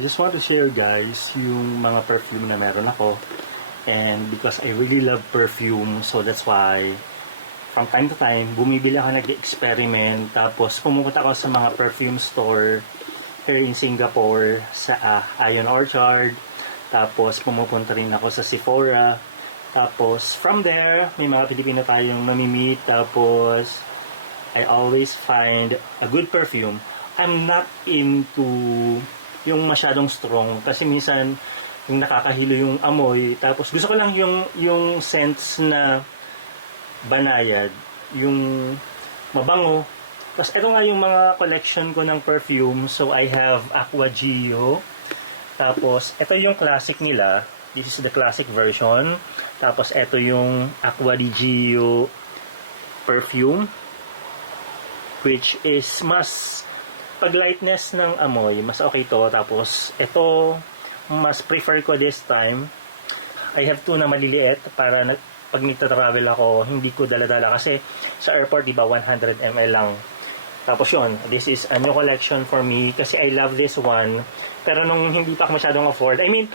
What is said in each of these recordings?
I just want to share guys yung mga perfume na meron ako. And because I really love perfume, so that's why from time to time, bumibili ako, nag-experiment. Tapos pumupunta ako sa mga perfume store here in Singapore, sa Ion Orchard. Tapos pumupunta rin ako sa Sephora. Tapos from there, may mga Pilipino tayong namimit. Tapos I always find a good perfume. I'm not into yung masyadong strong kasi minsan yung nakakahilo yung amoy. Tapos gusto ko lang yung scents na banayad, yung mabango. Tapos ito nga yung mga collection ko ng perfume. So I have Aqua Gio. Tapos ito yung classic nila. This is the classic version. Tapos ito yung Aqua di Gio perfume, which is mas pag lightness ng amoy, mas okay to. Tapos ito, mas prefer ko this time. I have two na maliliit para pag nagta-travel ako, hindi ko dala-dala kasi sa airport, diba, 100 ml lang. Tapos yun, this is a new collection for me kasi I love this one. Pero nung hindi pa ako masyadong afford, I mean,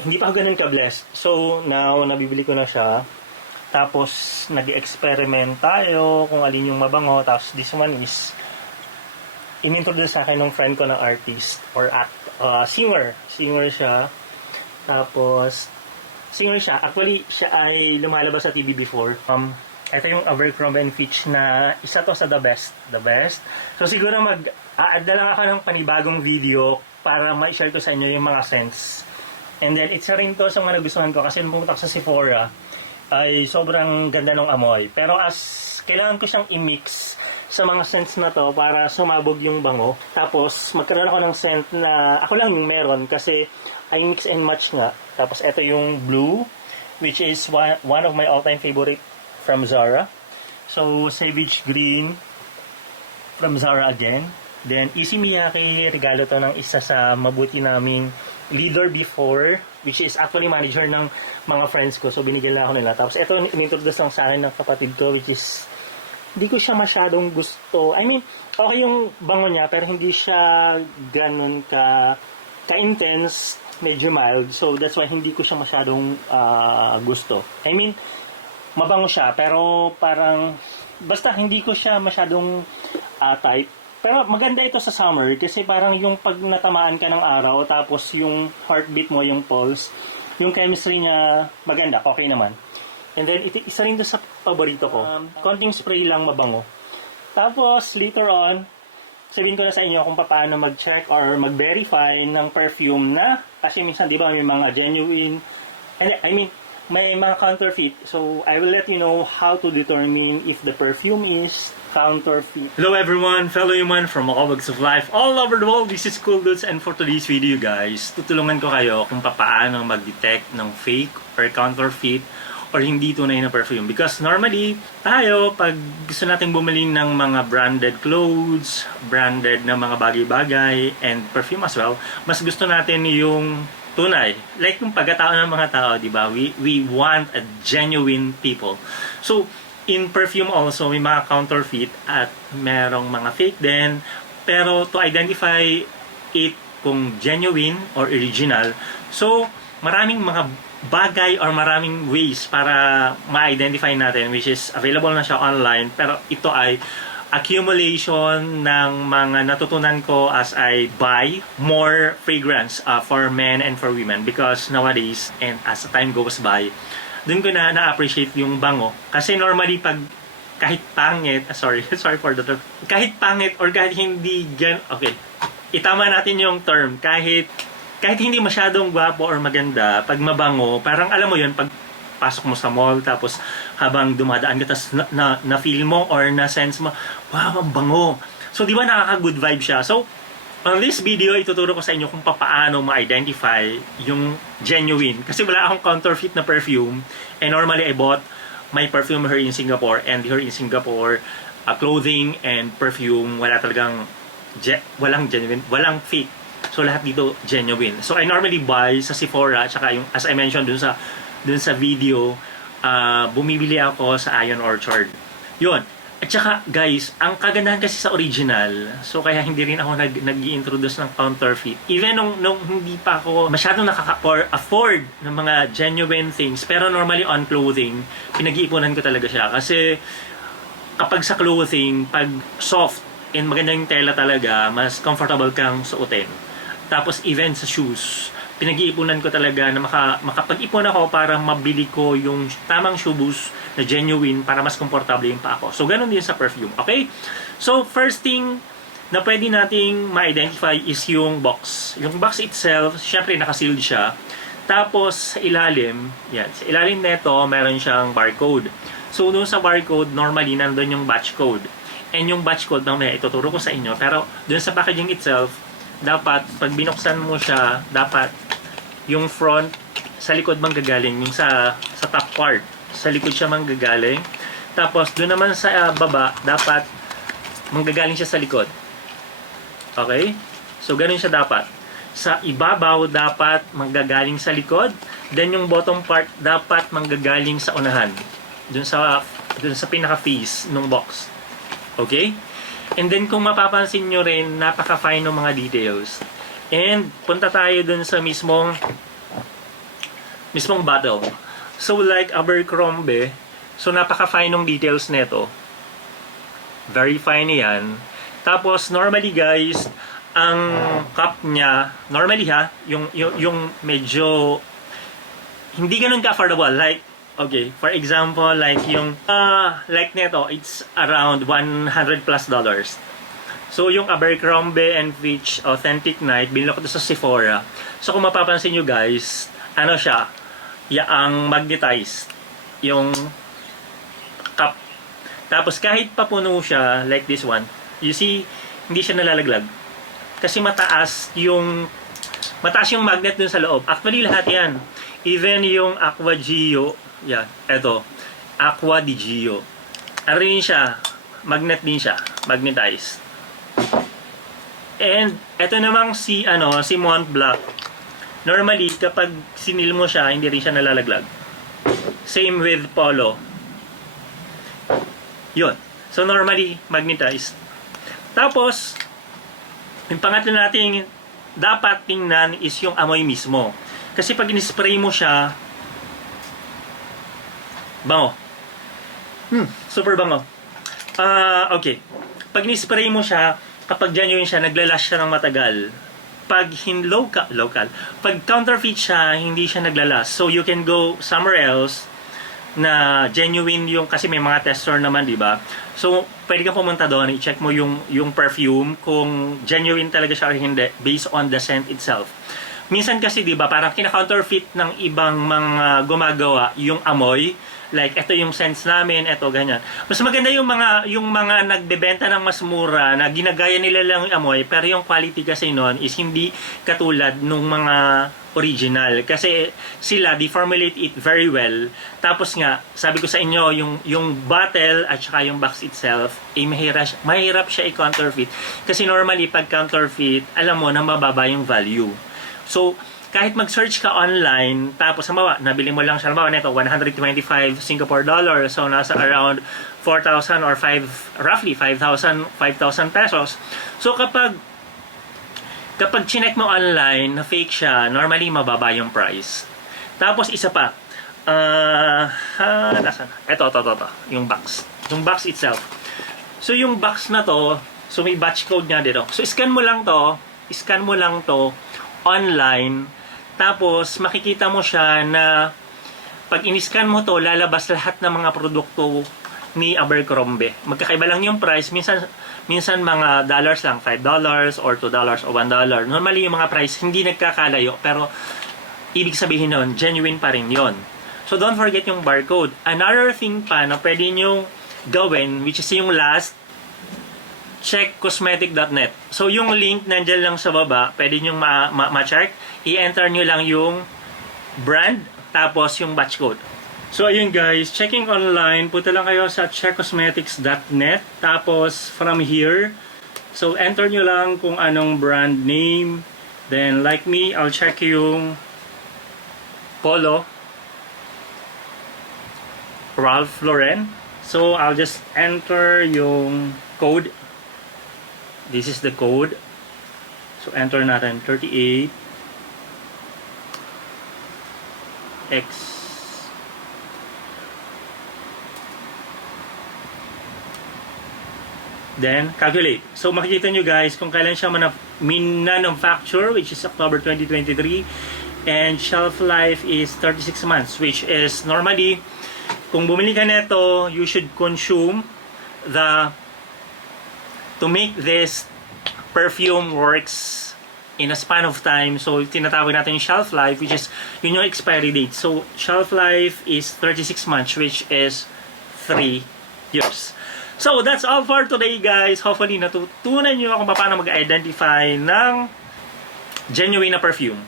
hindi pa ako ganun ka-blessed. So now, nabibili ko na siya. Tapos nag-experiment tayo kung alin yung mabango. Tapos this one is inintroduce sa akin ng friend ko ng artist or singer. Singer siya. Tapos singer siya. Actually, siya ay lumalabas sa TV before. Ito yung Abercrombie & Fitch na isa to sa the best. The best. So siguro mag-a-add na lang ako ng panibagong video para ma-share ko sa inyo yung mga scents. And then isa rin to sa mga nagustuhan ko kasi nung pumunta ko sa Sephora ay sobrang ganda ng amoy. Pero kailangan ko siyang i-mix sa mga scents na to para sumabog yung bango. Tapos magkaroon ako ng scent na ako lang yung meron kasi I mix and match nga. Tapos ito yung blue, which is one of my all-time favorite from Zara. So Savage Green from Zara again. Then Issey Miyake, regalo to ng isa sa mabuti naming leader before, which is actually manager ng mga friends ko. So binigyan lang ako nila. Tapos ito inintroduce lang sa akin ng kapatid ko, which is hindi ko siya masyadong gusto. I mean, okay yung bango niya, pero hindi siya ganun ka-intense, medyo mild. So, that's why hindi ko siya masyadong gusto. I mean, mabango siya, pero parang, basta hindi ko siya masyadong type. Pero maganda ito sa summer, kasi parang yung pag natamaan ka ng araw, tapos yung heartbeat mo, yung pulse, yung chemistry niya, maganda, okay naman. And then, isa rin doon sa paborito ko. Konting spray lang mabango. Tapos, later on, sabihin ko na sa inyo kung paano mag-check or mag-verify ng perfume na, kasi minsan, di ba, may mga genuine, I mean, may mga counterfeit. So, I will let you know how to determine if the perfume is counterfeit. Hello everyone, fellow human from all walks of life all over the world. This is Cool Dudes, and for today's video guys, tutulungan ko kayo kung paano mag-detect ng fake or counterfeit or hindi tunay na perfume. Because normally, tayo, pag gusto natin bumili ng mga branded clothes, branded na mga bagay-bagay, and perfume as well, mas gusto natin yung tunay. Like yung pagkatao ng mga tao, di ba? We want a genuine people. So, in perfume also, may mga counterfeit at merong mga fake din. Pero to identify it kung genuine or original, so, maraming mga bagay or maraming ways para ma-identify natin, which is available na siya online. Pero ito ay accumulation ng mga natutunan ko as I buy more fragrance for men and for women, because nowadays and as the time goes by, dun ko na-appreciate yung bango. Kasi normally pag kahit pangit, sorry for the term, kahit pangit or kahit hindi okay, itama natin yung term, kahit hindi masyadong gwapo or maganda, pag mabango, parang alam mo yun, pag pasok mo sa mall, tapos habang dumadaan ka, tapos na-feel mo or na-sense mo, wow, ang bango. So, di ba nakaka-good vibe siya? So, on this video, ituturo ko sa inyo kung paano ma-identify yung genuine. Kasi wala akong counterfeit na perfume. And normally, I bought my perfume here in Singapore. And here in Singapore, clothing and perfume, walang genuine, walang fake. So, lahat dito genuine. So, I normally buy sa Sephora, tsaka yung, as I mentioned dun sa video, bumibili ako sa Ion Orchard. Yun. At saka, guys, ang kagandahan kasi sa original, so kaya hindi rin ako nag-i-introduce ng counterfeit. Even nung hindi pa ako masyadong afford ng mga genuine things, pero normally on clothing, pinag-iipunan ko talaga siya. Kasi kapag sa clothing, pag soft and maganda yung tela talaga, mas comfortable kang suotin. Tapos even sa shoes, pinag-iipunan ko talaga na makapag-ipon ako para mabili ko yung tamang shoes na genuine para mas komportable yung pa ako. So, ganun din sa perfume. Okay? So, first thing na pwede nating ma-identify is yung box. Yung box itself, syempre nakasealed siya. Tapos, sa ilalim, yan. Sa ilalim nito, meron siyang barcode. So, doon sa barcode, normally, nandun yung batch code. And yung batch code, mamaya ituturo ko sa inyo. Pero, doon sa packaging itself, dapat, pag binuksan mo siya, dapat yung front, sa likod manggagaling, yung sa top part. Sa likod siya manggagaling. Tapos, doon naman sa baba, dapat manggagaling siya sa likod. Okay? So, ganun siya dapat. Sa ibabaw, dapat manggagaling sa likod. Then, yung bottom part, dapat manggagaling sa unahan. Doon sa pinaka-face ng box. Okay? And then, kung mapapansin nyo rin, napaka-fine ng mga details. And, punta tayo doon sa mismong bottle. So, like Abercrombie, so napaka-fine ng details nito. Very fine yan. Tapos, normally guys, ang cup niya, normally yung medyo, hindi ganun ka-affordable. Like, okay, for example, like yung, like nito, it's around $100 plus. So, yung Abercrombie and Fitch Authentic Night, binili ko ito sa Sephora. So, kung mapapansin nyo guys, ano siya, ang magnetized yung cup. Tapos kahit papuno siya like this one, you see, hindi siya nalalaglag. Kasi mataas yung magnet dun sa loob. Actually lahat yan. Even yung Aqua Gio, yan, eto, Aqua di Gio. Ano rin siya, magnet din siya, magnetized. And eto namang si Mont Blanc. Normally, kapag sinil mo siya, hindi rin siya nalalaglag. Same with Polo. Yun. So, normally, magnetized. Tapos, yung pangatlo nating dapat tingnan is yung amoy mismo. Kasi pag in-spray mo siya, bango. Super bango. Okay. Pag in-spray mo siya, kapag genuine siya, naglalash siya ng matagal. Pag local, pag counterfeit siya, hindi siya naglalas. So, you can go somewhere else na genuine yung, kasi may mga tester naman, di ba? So, pwede kang pumunta doon, i-check mo yung perfume kung genuine talaga siya or hindi based on the scent itself. Minsan kasi, di ba, parang kina-counterfeit ng ibang mga gumagawa yung amoy. Like, ito yung scents namin, ito, ganyan. Mas maganda yung mga nagbebenta ng mas mura na ginagaya nila lang yung amoy, pero yung quality kasi nun is hindi katulad nung mga original. Kasi sila, they formulate it very well. Tapos nga, sabi ko sa inyo, yung bottle at saka yung box itself, mahirap siya i-counterfeit. Kasi normally, pag counterfeit, alam mo na mababa yung value. So, kahit mag-search ka online, tapos nabili mo lang siya, nito, 125 Singapore dollars, so nasa around 4,000 or roughly 5,000 pesos. So kapag chinek mo online na fake siya, normally mababa yung price. Tapos isa pa, nasan? Ito, yung box. Yung box itself. So yung box na to, so may batch code niya dito. So scan mo lang to online. Tapos, makikita mo siya na pag in-scan mo to, lalabas lahat ng mga produkto ni Abercrombie. Magkakaiba lang yung price. Minsan mga dollars lang, $5 or $2 or $1. Normally yung mga price hindi nagkakalayo, pero ibig sabihin nun, genuine pa rin yon. So, don't forget yung barcode. Another thing pa na pwede nyo gawin, which is yung last, check cosmetic.net. So, yung link nandyan lang sa baba, pwede nyo ma-check. I-enter nyo lang yung brand, tapos yung batch code. So, ayun guys, checking online, punta lang kayo sa checkcosmetics.net. Tapos, from here, so enter nyo lang kung anong brand name. Then, like me, I'll check yung Polo, Ralph Lauren. So, I'll just enter yung code. This is the code. So, enter natin 38 X then calculate. So makikita nyo guys kung kailan siya manufacture, which is October 2023, and shelf life is 36 months, which is normally kung bumili ka nito, you should consume to make this perfume works in a span of time. So tinatawag natin yung shelf life, which is yun yung expiry date. So shelf life is 36 months, which is 3 years. So that's all for today guys. Hopefully natutunan nyo kung paano mag-identify ng genuine na perfume.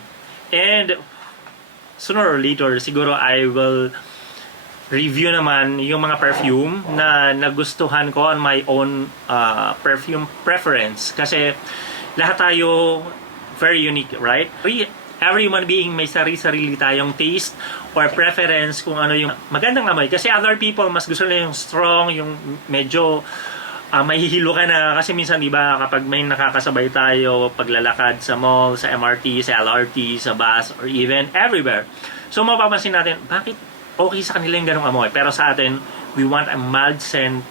And sooner or later siguro I will review naman yung mga perfume na nagustuhan ko on my own perfume preference. Kasi lahat tayo very unique, right? Every human being may sarili-sarili tayong taste or preference kung ano yung magandang amoy. Kasi other people, mas gusto nila yung strong, yung medyo mahihilo ka na. Kasi minsan, di ba, kapag may nakakasabay tayo, paglalakad sa mall, sa MRT, sa LRT, sa bus, or even everywhere. So, mapapansin natin, bakit okay sa kanila yung ganong amoy? Pero sa atin, we want a mild scent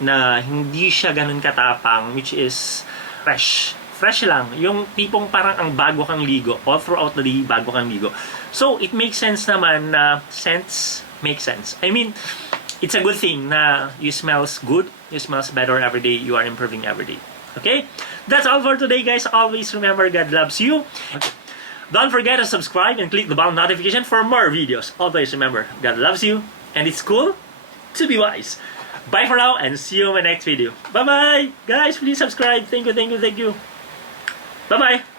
na hindi siya ganun katapang, which is fresh. Fresh lang. Yung tipong parang ang bago kang ligo. All throughout the day, bago kang ligo. So, it makes sense naman na scents make sense. I mean, it's a good thing na you smells good, you smells better every day, you are improving every day. Okay? That's all for today, guys. Always remember, God loves you. Okay. Don't forget to subscribe and click the bell notification for more videos. Always remember, God loves you, and it's cool to be wise. Bye for now, and see you in my next video. Bye-bye! Guys, please subscribe. Thank you, thank you, thank you. Bye-bye!